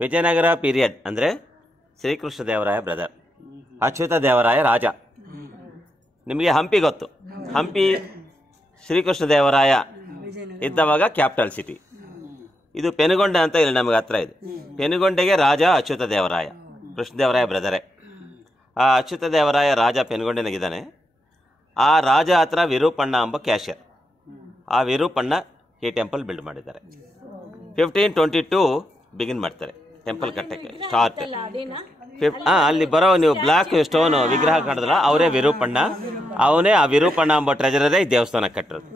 Vijayanagara period ಅಂದರೆ Shrikrishna Devaraya brother, ಅಚ್ಯುತ ದೇವರಾಯ ರಾಜ. ನಿಮಗೆ ಹಂಪಿ ಗೊತ್ತು, ಹಂಪಿ ಶ್ರೀಕೃಷ್ಣ ದೇವರಾಯ ಇದ್ದವಾಗ ಕ್ಯಾಪಿಟಲ್ ಸಿಟಿ. ಇದು ಪೆನುಗೊಂಡ ಅಂತ ಇಲ್ಲಿ ನಮಗೆ ಹತ್ರ ಇದೆ. ಪೆನುಗೊಂಡೆಗೆ ರಾಜ ಅಚ್ಯುತ ದೇವರಾಯ, ಕೃಷ್ಣದೇವರಾಯ ಬ್ರದರೇ. ಆ ಅಚ್ಯುತ ದೇವರಾಯ ರಾಜ ಪೆನುಗೊಂಡನಿಗಿದ್ದಾನೆ. ಆ ರಾಜ ಹತ್ರ ವಿರೂಪಣ್ಣ ಎಂಬ ಕ್ಯಾಶಿಯರ್. ಆ ವಿರೂಪಣ್ಣ ಈ ಟೆಂಪಲ್ ಬಿಲ್ಡ್ ಮಾಡಿದ್ದಾರೆ. 1522 ಬಿಗಿನ್ ಮಾಡ್ತಾರೆ ಟೆಂಪಲ್ ಕಟ್ಟಕ್ಕೆ ಸ್ಟಾರ್ಟ್. ಅಲ್ಲಿ ಬರೋ ನೀವು ಬ್ಲ್ಯಾಕ್ ಸ್ಟೋನ್ ವಿಗ್ರಹ ಕಾಣಿದ್ರಲ್ಲ, ಅವರೇ ವಿರೂಪಣ್ಣ. ಅವನೇ ಆ ವಿರೂಪಣ್ಣ ಎಂಬ ಟ್ರೆಜರರೇ ಈ ದೇವಸ್ಥಾನ ಕಟ್ಟಿರೋದು.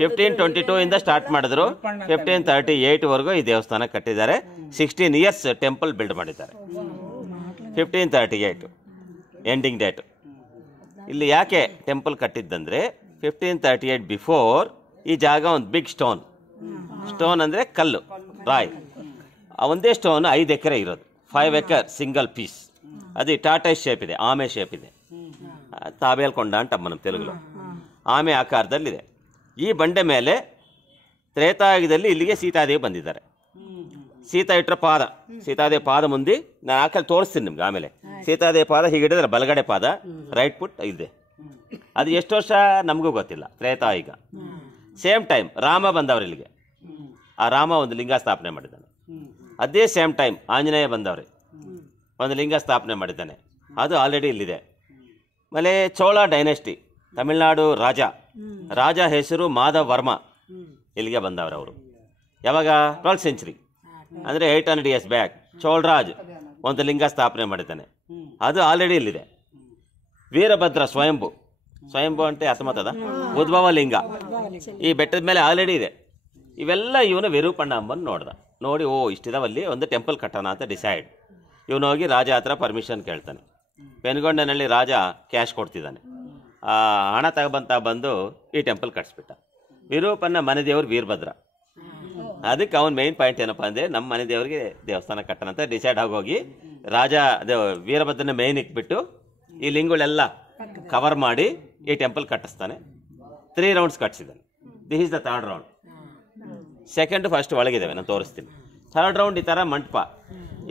1522 ಇಂದ ಸ್ಟಾರ್ಟ್ ಮಾಡಿದ್ರು, 1538ವರೆಗೂ ಈ ದೇವಸ್ಥಾನ ಕಟ್ಟಿದ್ದಾರೆ. 16 ಇಯರ್ಸ್ ಟೆಂಪಲ್ ಬಿಲ್ಡ್ ಮಾಡಿದ್ದಾರೆ. 1538 ಎಂಡಿಂಗ್ ಡೇಟ್. ಇಲ್ಲಿ ಯಾಕೆ ಟೆಂಪಲ್ ಕಟ್ಟಿದ್ದಂದರೆ 1538 ಬಿಫೋರ್ ಈ ಜಾಗ ಒಂದು ಬಿಗ್ ಸ್ಟೋನ್ ಅಂದರೆ ಕಲ್ಲು, ರಾಯ್. ಒಂದೇ ಸ್ಟೋನ್ 5 ಎಕರೆ ಇರೋದು, 5 ಎಕರ್ ಸಿಂಗಲ್ ಪೀಸ್. ಅದು ಟಾಟೈಸ್ ಶೇಪ್ ಇದೆ, ಆಮೆ ಶೇಪ್ ಇದೆ. ತಾಬೇಲ್ಕೊಂಡ ಅಂತ ನಮ್ಮ ತೆಲುಗುలో ಆಮೆ ಆಕಾರದಲ್ಲಿದೆ. ಈ ಬಂಡೆ ಮೇಲೆ ತ್ರೇತಾಯುಗದಲ್ಲಿ ಇಲ್ಲಿಗೆ ಸೀತಾದೇವಿ ಬಂದಿದ್ದಾರೆ. ಸೀತಾ ಇಟ್ಟರ ಪಾದ, ಸೀತಾದೇವಿ ಪಾದ ಮುಂದೆ ನಾನು ಆಕಲ್ಲಿ ತೋರಿಸ್ತೀನಿ ನಿಮ್ಗೆ. ಆಮೇಲೆ ಸೀತಾದೇವಿ ಪಾದ ಹೀಗೆ ಹಿಡಿದ್ರೆ ಬಲಗಡೆ ಪಾದ, ರೈಟ್ ಫುಟ್ ಇದೆ. ಅದು ಎಷ್ಟು ವರ್ಷ ನಮಗೂ ಗೊತ್ತಿಲ್ಲ, ತ್ರೇತಾಯುಗ. ಸೇಮ್ ಟೈಮ್ ರಾಮ ಬಂದವ್ರು ಇಲ್ಲಿಗೆ. ಆ ರಾಮ ಒಂದು ಲಿಂಗ ಸ್ಥಾಪನೆ ಮಾಡಿದ್ದಾನೆ. ಅದೇ ಸೇಮ್ ಟೈಮ್ ಆಂಜನೇಯ ಬಂದವ್ರೆ, ಒಂದು ಲಿಂಗ ಸ್ಥಾಪನೆ ಮಾಡಿದ್ದಾನೆ. ಅದು ಆಲ್ರೆಡಿ ಇಲ್ಲಿದೆ. ಆಮೇಲೆ ಚೋಳ ಡೈನೆಸ್ಟಿ, ತಮಿಳುನಾಡು ರಾಜ ಹೆಸರು ಮಾಧವ್ ವರ್ಮ, ಇಲ್ಲಿಗೆ ಬಂದವ್ರು ಅವರು. ಯಾವಾಗ 12th ಸೆಂಚುರಿ ಅಂದರೆ 800 ಇಯರ್ಸ್ ಬ್ಯಾಕ್ ಚೋಳರಾಜ್ ಒಂದು ಲಿಂಗ ಸ್ಥಾಪನೆ ಮಾಡಿದ್ದಾನೆ. ಅದು ಆಲ್ರೆಡಿ ಇಲ್ಲಿದೆ. ವೀರಭದ್ರ ಸ್ವಯಂಭು అంటే ಅಸಮತದ ಉದ್ಭವ ಲಿಂಗ ಈ ಬೆಟ್ಟದ ಮೇಲೆ ಆಲ್ರೆಡಿ ಇದೆ. ಇವೆಲ್ಲ ಇವನು ವಿರೂಪಣ್ಣ ಅಂಬನ್ ನೋಡಿ ಓ ಇಷ್ಟಿದಾವಲ್ಲಿ ಒಂದು ಟೆಂಪಲ್ ಕಟ್ಟೋಣ ಅಂತ ಡಿಸೈಡ್. ಇವನು ಹೋಗಿ ರಾಜ ಹತ್ರ ಪರ್ಮಿಷನ್ ಕೇಳ್ತಾನೆ. ಪೆನುಗೊಂಡನಲ್ಲಿ ರಾಜ ಕ್ಯಾಶ್ ಕೊಡ್ತಿದ್ದಾನೆ. ಆ ಹಣ ಬಂದು ಈ ಟೆಂಪಲ್ ಕಟ್ಸ್ಬಿಟ್ಟ. ವಿರೂಪಣ್ಣ ಮನೆ ದೇವರು ವೀರಭದ್ರ. ಅದಕ್ಕೆ ಅವನ ಮೇನ್ ಪಾಯಿಂಟ್ ಏನಪ್ಪ ಅಂದರೆ ನಮ್ಮ ಮನೆ ದೇವರಿಗೆ ದೇವಸ್ಥಾನ ಕಟ್ಟೋಣ ಅಂತ ಡಿಸೈಡ್ ಆಗೋಗಿ ರಾಜ ವೀರಭದ್ರನ ಮೇನ್ ಇಟ್ಬಿಟ್ಟು ಈ ಲಿಂಗಗಳೆಲ್ಲ ಕವರ್ ಮಾಡಿ ಈ ಟೆಂಪಲ್ ಕಟ್ಟಿಸ್ತಾನೆ. 3 ರೌಂಡ್ಸ್ ಕಟ್ಟಿಸಿದ್ದಾನೆ. This is the 3rd round. Second first ಒಳಗಿದ್ದಾವೆ, ನಾನು ತೋರಿಸ್ತೀನಿ. 3rd ರೌಂಡ್ ಈ ಥರ ಮಂಟಪ.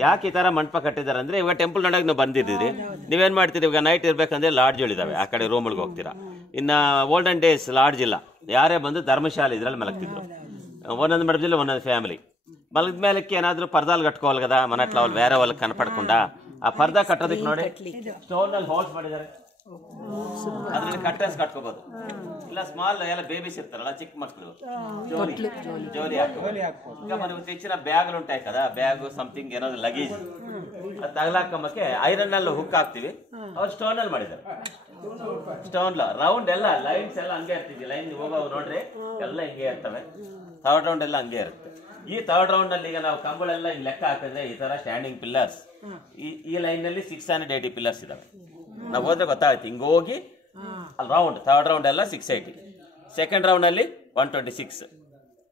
ಯಾಕೆ ಈ ಥರ ಮಂಟಪ ಕಟ್ಟಿದ್ದಾರೆ ಅಂದರೆ, ಇವಾಗ ಟೆಂಪಲ್ ನೋಡೋಕೆ ನೀವು ಬಂದಿದ್ದೀರಿ, ನೀವೇನು ಮಾಡ್ತೀರಿ, ಇವಾಗ ನೈಟ್ ಇರಬೇಕಂದ್ರೆ ಲಾಡ್ಜ್ಗಳಿದ್ದಾವೆ, ಆ ಕಡೆ ರೂಮ್ಗಳಿಗೆ ಹೋಗ್ತೀರಾ. ಇನ್ನು ಓಲ್ಡನ್ ಡೇಸ್ ಲಾಡ್ಜ್ ಇಲ್ಲ, ಯಾರೇ ಬಂದು ಧರ್ಮಶಾಲೆ ಇದರಲ್ಲಿ ಮಲಗ್ತಿದ್ರು. ಒಂದೊಂದು ಮಡದಲ್ಲಿ ಒಂದೊಂದು ಫ್ಯಾಮಿಲಿ ಮಲಗಿದ ಮೇಲಕ್ಕೆ ಏನಾದರೂ ಪರ್ದಾಲ್ ಕಟ್ಕೋಲ್ కదా మనట్లా వాళ్ళు వేరే వాళ్ళకి కనపడకుండా ಆ ಪರ್ದಾ ಕಟ್ಟೋದಕ್ಕೆ ನೋಡಿ ಸ್ಟೋನಲ್ಲಿ ಹೋಲ್ಸ್ ಮಾಡಿದ್ದಾರೆ. ಅದ್ರಲ್ಲಿ ಕಟ್ಟರ್ಸ್ ಕಟ್ಕೋಬಹುದು. ಇಲ್ಲ ಸ್ಮಾಲ್ ಎಲ್ಲ ಬೇಬೀಸ್ ಇರ್ತಾರಲ್ಲ, ಚಿಕ್ಕ ಮಕ್ಕಳು ಜೋಲಿ ಹಾಕೋಬಹುದು. ಈಗ మనకు తెచ్చిన బ్యాగులు ఉంటాయి కదా, బ్యాగ్ సంథింగ్ ಏನಾದ್ರು ಲಗೇಜ್ ಅದು ತಗಲಾಕಮ್ಮಕ್ಕೆ ಐರನ್ ಅಲ್ಲಿ ಹುಕ್ ಹಾಕ್ತಿವಿ. ಅವ್ರು ಸ್ಟೋನ್ ಅಲ್ಲಿ ಮಾಡಿದ್ದಾರೆ. ಸ್ಟೋನ್ ರೌಂಡ್ ಎಲ್ಲ ಲೈನ್ಸ್ ಎಲ್ಲ ಹಂಗೆ ಇರ್ತಿದ್ವಿ. ಲೈನ್ ಹೋಗೋ ನೋಡ್ರಿ ಎಲ್ಲ ಹಿಂಗೆ ಇರ್ತವೆ. 3rd ರೌಂಡ್ ಎಲ್ಲ ಹಂಗೆ ಇರುತ್ತೆ. ಈ 3rd ರೌಂಡ್ ಅಲ್ಲಿ ಈಗ ನಾವು ಕಂಬಳೆಲ್ಲ ಹಿಂಗೆ ಲೆಕ್ಕ ಹಾಕಿದ್ರೆ ಈ ತರ ಸ್ಟ್ಯಾಂಡಿಂಗ್ ಪಿಲ್ಲರ್ಸ್ ಈ ಲೈನ್ ನಲ್ಲಿ 680 ಪಿಲ್ಲರ್ಸ್ ಇದಾವೆ. ನಾವು ಹೋದ್ರೆ ಗೊತ್ತಾಗುತ್ತೆ. ಹಿಂಗೆ ಹೋಗಿ ಅಲ್ಲಿ ರೌಂಡ್ 3rd ರೌಂಡ್ ಎಲ್ಲ 680, 2nd ರೌಂಡ್ ಅಲ್ಲಿ 126.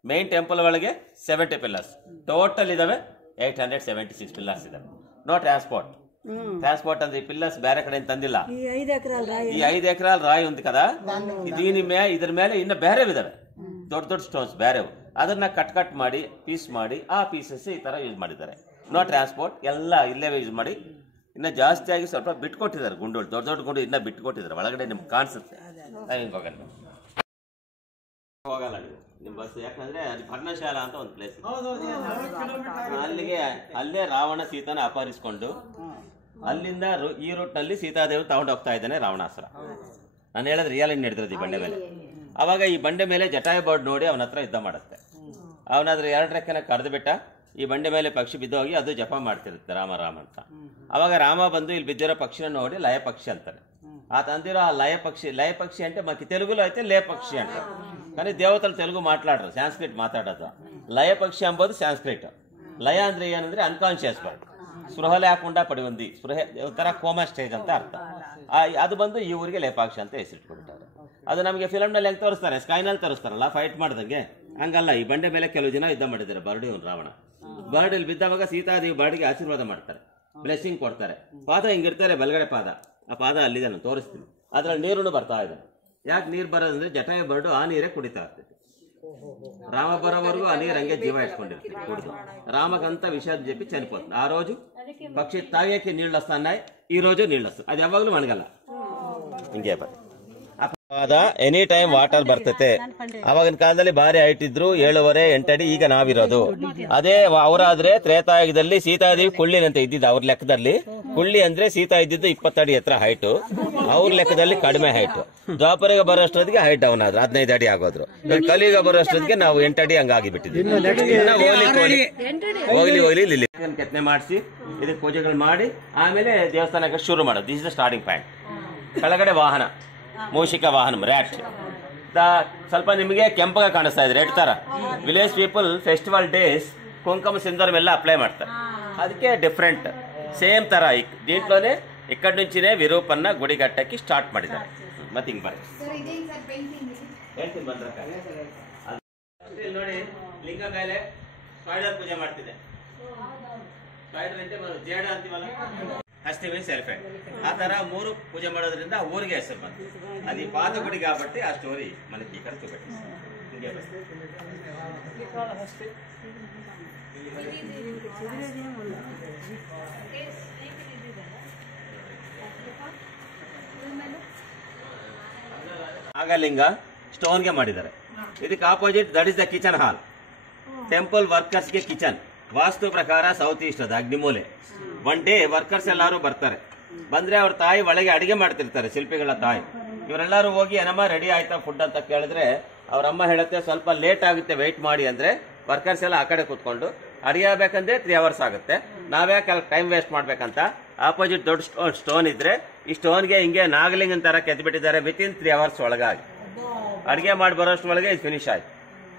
ಮೇನ್ ಟೆಂಪಲ್ ಒಳಗೆ 70 ಪಿಲ್ಲರ್ಸ್ ಟೋಟಲ್ ಇದಾವೆ. 876 ಪಿಲ್ಲರ್ಸ್ ಇದಾವೆ. ನೋ ಟ್ರಾನ್ಸ್ಪೋರ್ಟ್ ಅಂದ್ರೆ ಈ ಪಿಲ್ಲರ್ಸ್ ಬೇರೆ ಕಡೆಯಿಂದ ತಂದಿಲ್ಲ. ಈ 5 ಎಕರೆ ರಾಯಿ ఉంది కదా, ಇದ್ರ ಮೇಲೆ ಇನ್ನು ಬೇರೆ ಇದಾವೆ ದೊಡ್ಡ ಸ್ಟೋನ್ಸ್ ಬೇರೆವು. ಅದನ್ನ ಕಟ್ ಮಾಡಿ ಪೀಸ್ ಮಾಡಿ ಆ ಪೀಸಸ್ ಈ ತರ ಯೂಸ್ ಮಾಡಿದ್ದಾರೆ. ನೋ ಟ್ರಾನ್ಸ್ಪೋರ್ಟ್, ಎಲ್ಲ ಇಲ್ಲೇ ಯೂಸ್ ಮಾಡಿ. ಇನ್ನು ಜಾಸ್ತಿಯಾಗಿ ಸ್ವಲ್ಪ ಬಿಟ್ಕೊಟ್ಟಿದ್ದಾರೆ ಗುಂಡುಗಳು, ದೊಡ್ಡ ಗುಂಡು ಇನ್ನ ಬಿಟ್ಕೊಟ್ಟಿದ್ದಾರೆ. ಒಳಗಡೆ ನಿಮ್ಗೆ ಕಾಣಿಸುತ್ತೆ. ಹೋಗಲ್ಲ ನಿಮ್ಮ ಬಸ್, ಯಾಕಂದ್ರೆ ಅದು ಪರ್ಣಶಾಲಾ ಅಂತ ಒಂದು ಪ್ಲೇಸ್. ಅಲ್ಲೇ ರಾವಣ ಸೀತಾನ ಅಪಹರಿಸಿಕೊಂಡು ಅಲ್ಲಿಂದ ಈ ರೂಟ್ ನಲ್ಲಿ ಸೀತಾದೇವಿ ತಗೊಂಡು ಹೋಗ್ತಾ ಇದ್ದಾನೆ ರಾವಣಾಸುರ. ನಾನು ಹೇಳಿದ್ರೆ ರಿಯಲ್ ನಡೆದಿರೋದು ಈ ಬಂಡೆ ಮೇಲೆ. ಅವಾಗ ಈ ಬಂಡೆ ಮೇಲೆ ಜಟಾಯು ಬರ್ಡ್ ನೋಡಿ ಅವನ ಹತ್ರ ಯುದ್ಧ ಮಾಡುತ್ತೆ. ಅವನಾದ್ರೆ 2 ರೆಕ್ಕೆನ ಕಡ್ದು ಬಿಟ್ಟ. ಈ ಬಂಡೆ ಮೇಲೆ ಪಕ್ಷಿ ಬಿದ್ದೋಗಿ ಅದು ಜಪ ಮಾಡ್ತಿರುತ್ತೆ ರಾಮ ಅಂತ. ಅವಾಗ ರಾಮ ಬಂದು ಇಲ್ಲಿ ಬಿದ್ದಿರೋ ಪಕ್ಷಿನ ನೋಡಿ ಲಯ ಪಕ್ಷಿ ಅಂತಾರೆ. ಆ ತಂದಿರೋ ಆ ಲಯ ಪಕ್ಷಿ అంటే మనకి తెలుగులో అయితే లయ పక్షి అంటారు. కానీ దేవతలు తెలుగు మాట్లాడరు, సాంస్క్రిట్ మాట్లాడదు. లయ పక్షి అంಬೋದು సాంస్క్రిట్. ಲಯ ಅಂದ್ರೆ ಏನಂದ್ರೆ ಅನ್ಕಾನ್ಶಿಯಸ್ ಬರ್ಡ್, ಸ್ಪೃಹ లేకుండా ಪಡಿ ఉంది. ಸ್ಪೃಹ ಒಂಥರ ಕೋಮಾ ಸ್ಟೇಜ್ ಅಂತ ಅರ್ಥ. ಅದು ಬಂದು ಈ ಊರಿಗೆ ಲೇಪಾಕ್ಷಿ ಅಂತ ಹೆಸರಿಟ್ಬಿಡ್ತಾರೆ. ಅದು ನಮಗೆ ಫಿಲಮ್ನಲ್ಲಿ ಹೆಂಗೆ ತೋರಿಸ್ತಾರೆ, ಸ್ಕೈನಲ್ಲಿ ತೋರಿಸ್ತಾರಲ್ಲ ಫೈಟ್ ಮಾಡಿದಂಗೆ, ಹಂಗಲ್ಲ. ಈ ಬಂಡೆ ಮೇಲೆ ಕೆಲವು ಜನ ಯುದ್ಧ ಮಾಡಿದ್ದಾರೆ. ಬರ್ಡ್ ಇವನು ರಾವಣ. ಬರ್ಡ್ ಇಲ್ಲಿ ಬಿದ್ದಾಗ ಸೀತಾದೇವಿ ಬರ್ಡ್ಗೆ ಆಶೀರ್ವಾದ ಮಾಡ್ತಾರೆ, ಬ್ಲೆಸ್ಸಿಂಗ್ ಕೊಡ್ತಾರೆ. ಪಾದ ಹಿಂಗಿರ್ತಾರೆ, ಬಲಗಡೆ ಪಾದ. ಆ ಪಾದ ಅಲ್ಲಿದೆ, ನಾನು ತೋರಿಸ್ತೀನಿ. ಅದ್ರಲ್ಲಿ ನೀರು ಬರ್ತಾ ಇದೆ. ಯಾಕೆ ನೀರು ಬರೋದಂದ್ರೆ ಜಟಾಯು ಬರ್ಡು ಆ ನೀರೇ ಕುಡಿತಾ ಇರ್ತೈತಿ. రామ బరోవరకు ఆ నీరు హంగే జీవ ఇట్టుకుంటుంది కుడిదు రామకంతా విషయం చెప్పి చనిపోతుంది. ఆ రోజు పక్షి తాగేకి నీళ్ళు వస్తున్నాయి, ఈ రోజు నీళ్ళు వస్తాయి. అది ಯಾವಾಗಲೂ ಒಣಗಲ್ಲ. ಹಿಂಗೆ ಅದ ಎನಿ ಟೈಮ್ ವಾಟರ್ ಬರ್ತತೆ. ಅವಾಗಿನ ಕಾಲದಲ್ಲಿ ಭಾರಿ ಹೈಟ್ ಇದ್ರು 7.5-8 ಅಡಿ. ಈಗ ನಾವಿರೋದು ಅದೇ ಅವರಾದ್ರೆ ತ್ರೇತಾಯುಗದಲ್ಲಿ ಸೀತಾದೇವಿ ಕುಳ್ಳಿನಂತೆ ಇದ್ದಿದ್ದು. ಅವ್ರ ಲೆಕ್ಕದಲ್ಲಿ ಕುಳ್ಳಿ ಅಂದ್ರೆ ಸೀತಾ ಇದ್ದಿದ್ದು 20 ಅಡಿ ಎತ್ತರ ಹೈಟ್, ಅವ್ರ ಲೆಕ್ಕದಲ್ಲಿ ಕಡಿಮೆ ಹೈಟ್. ದ್ವಾಪರಿಗೆ ಬರೋಷ್ಟೊತ್ತಿಗೆ ಹೈಟ್ ಡೌನ್ ಆದ್ರು 15 ಅಡಿ ಆಗೋದ್ರು. ಕಲಿಯುಗ ಬರೋಷ್ಟೊತ್ತಿಗೆ ನಾವು 8 ಅಡಿ ಹಂಗಾಗಿ ಬಿಟ್ಟಿದ್ವಿ. ಹೋಗ್ಲಿ ಇಲ್ಲಿ ಕೆತ್ತನೆ ಮಾಡಿಸಿ ಇದಕ್ಕೆ ಪೂಜೆಗಳು ಮಾಡಿ ಆಮೇಲೆ ದೇವಸ್ಥಾನಕ್ಕೆ ಶುರು ಮಾಡೋದು. This is the starting point. ಕೆಳಗಡೆ ವಾಹನ, ಮೂಷಿಕ ವಾಹನ, ರ್ಯಾಟ್. ಸ್ವಲ್ಪ ನಿಮಗೆ ಕೆಂಪಗ ಕಾಣಿಸ್ತಾ ಇದೆ ರೆಡ್ ತರ. ವಿಲೇಜ್ ಪೀಪಲ್ ಫೆಸ್ಟಿವಲ್ ಡೇಸ್ ಕುಂಕುಮ ಸಿಂಧೂರಂ ಎಲ್ಲ ಅಪ್ಲೈ ಮಾಡ್ತಾರೆ. ಅದಕ್ಕೆ ಡಿಫ್ರೆಂಟ್ ಸೇಮ್ ತರ దీంట్లోనే ఇక్కడి నుంచినే విరూపన్న గుడి కట్టకి స్టార్ట్ ಮಾಡಿದ್ದಾರೆ. ಮತ್ತೆ ಹಿಂಗ್ ಬರ್ರಿ ಹೇಳ್ತೀನಿ ಬಂದ್ರಕ್ಕ. ನೋಡಿ ಲಿಂಗ ಮೇಲೆ ಸ್ಪೈಡರ್ ಪೂಜೆ ಮಾಡ್ತಿದೆ. ಸ್ಪೈಡರ್ అంటే మనం ಜೇಡ ಅಂತೀವಲ್ಲ, ಅಷ್ಟೇ ಮೀನ್ಸ್ ಎಲಿಫೆಂಟ್. ಆ ತರ 3 ಪೂಜೆ ಮಾಡೋದ್ರಿಂದ ಊರಿಗೆ ಹೆಸರು ಬಂತು. ಅದು ಪಾದ ಗುಡಿ కాబట్టి ಆ ಸ್ಟೋರಿ మనకి ఇక్కడ చూపెట్టింది. ನಾಗಲಿಂಗ ಸ್ಟೋನ್ಗೆ ಮಾಡಿದ್ದಾರೆ. ಇದಕ್ಕೆ opposite that is the kitchen hall. Temple ವರ್ಕರ್ಸ್ಗೆ ಕಿಚನ್ ವಾಸ್ತು ಪ್ರಕಾರ ಸೌತ್ ಈಸ್ಟ್ ಅದು ಅಗ್ನಿಮೂಲೆ. ಒನ್ ಡೇ ವರ್ಕರ್ಸ್ ಎಲ್ಲಾರು ಬರ್ತಾರೆ. ಬಂದ್ರೆ ಅವ್ರ ತಾಯಿ ಒಳಗೆ ಅಡಿಗೆ ಮಾಡ್ತಿರ್ತಾರೆ, ಶಿಲ್ಪಿಗಳ ತಾಯಿ. ಇವರೆಲ್ಲರೂ ಹೋಗಿ ಏನಮ್ಮ ರೆಡಿ ಆಯ್ತಾ ಫುಡ್ ಅಂತ ಕೇಳಿದ್ರೆ ಅವ್ರಮ್ಮ ಹೇಳುತ್ತೆ ಸ್ವಲ್ಪ ಲೇಟ್ ಆಗುತ್ತೆ ವೆಯ್ಟ್ ಮಾಡಿ. ಅಂದ್ರೆ ವರ್ಕರ್ಸ್ ಎಲ್ಲ ಆ ಕಡೆ ಕೂತ್ಕೊಂಡು ಅಡಿಗೆ ಆಗ್ಬೇಕಂದ್ರೆ 3 hours ಆಗುತ್ತೆ. ನಾವ್ಯಾಕೆ ಟೈಮ್ ವೇಸ್ಟ್ ಮಾಡ್ಬೇಕಂತ ಆಪೋಸಿಟ್ ದೊಡ್ಡ ಸ್ಟೋನ್ ಇದ್ರೆ ಈ ಸ್ಟೋನ್ಗೆ ಹಿಂಗೆ ನಾಗಲಿಂಗನ ತರ ಕೆತ್ತಿಬಿಟ್ಟಿದ್ದಾರೆ. ವಿತಿನ್ 3 hours ಒಳಗಾಗಿ ಅಡಿಗೆ ಮಾಡಿ ಬರೋಷ್ಟ್ರೊಳಗೆ ಇದು ಫಿನಿಶ್ ಆಯ್ತು.